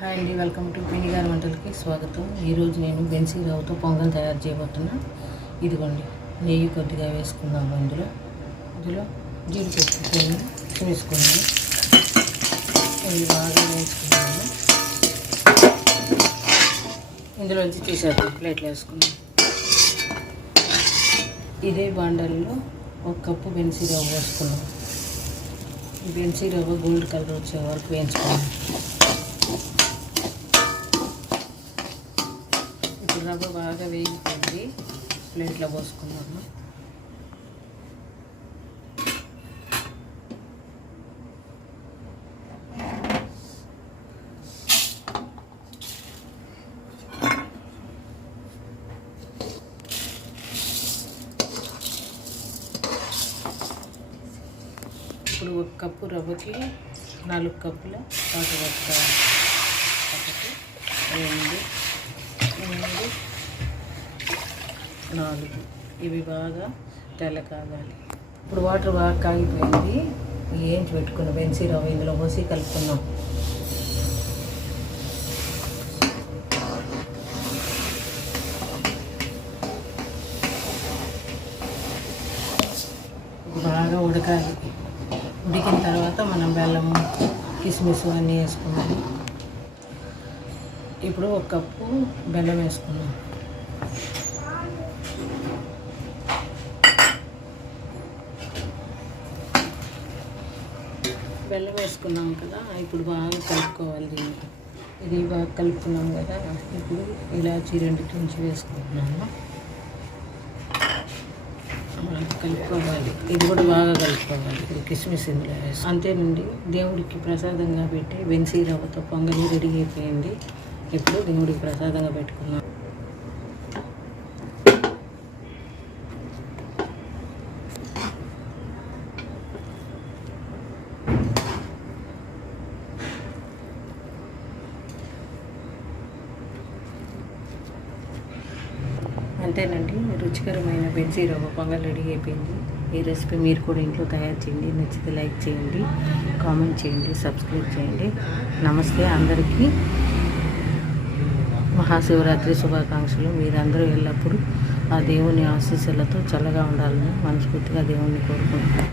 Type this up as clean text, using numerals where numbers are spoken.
Hi అండి, welcome to పిన్ని గారి వంటలకి స్వాగతం. ఈరోజు నేను బెన్సీ రవ్వతో పొంగల్ తయారు చేయబోతున్నా. ఇదిగోండి, నెయ్యి కొద్దిగా వేసుకున్నాము. ఇందులో జీడిపప్పు వేసుకున్నాము. ఇవి బాగా వేసుకున్నాము. ఇందులోంచి తీసేద్దాం, ప్లేట్లు వేసుకున్నాం. ఇదే బాండల్లో 1 కప్పు బెన్సీ రవ్వ వేసుకున్నాం. ఈ బెన్సీ రవ్వ గోల్డ్ కలర్ వచ్చే వరకు వేయించుకున్నాం. ఇప్పుడు రవ్వ బాగా వేగిపోయింది, ప్లేట్లో పోసుకున్నాము. ఇప్పుడు 1 కప్పు రవ్వకి 4 కప్పుల వాటర్ వేసుకోవాలి. 1 2 3 4 ఇవి బాగా కాగాలి. ఇప్పుడు వాటర్ బాగా కాగిపోయింది. ఏంచి పెట్టుకున్న బెన్సీ రవ్వ ఇందులో పోసి కలుపుకున్నాం. బాగా ఉడకాలి. ఉడికిన తర్వాత మనం బెల్లము, కిస్మిస్ అన్నీ వేసుకున్నాము. ఇప్పుడు 1 కప్పు బెల్లం వేసుకున్నాం. బెల్లం వేసుకున్నాం కదా, ఇప్పుడు బాగా కలుపుకోవాలి. ఇది బాగా కలుపుకున్నాం కదా, ఇప్పుడు ఇలాచి 2 తుంచి వేసుకుంటున్నాము. కలుపుకోవాలి. ఇది కూడా బాగా కలుపుకోవాలి. ఇది కిస్మిస్ ఇందులో వేసి అంతేనండి. దేవుడికి ప్రసాదంగా పెట్టి బెన్సీ రవ్వతో పొంగలి రెడీ అయిపోయింది. ఇప్పుడు దేవుడికి ప్రసాదంగా పెట్టుకున్నాం. అంతేనండి, రుచికరమైన బెన్సీ రవ్వ పొంగల్ రెడీ అయిపోయింది. ఈ రెసిపీ మీరు కూడా ఇంట్లో తయారు చేయండి. నచ్చితే లైక్ చేయండి, కామెంట్ చేయండి, సబ్స్క్రైబ్ చేయండి. నమస్తే అందరికీ. మహాశివరాత్రి శుభాకాంక్షలు. మీరందరూ ఎల్లప్పుడూ ఆ దేవుని ఆశీస్సులతో చల్లగా ఉండాలని మనస్ఫూర్తిగా దేవుణ్ణి కోరుకుంటున్నాను.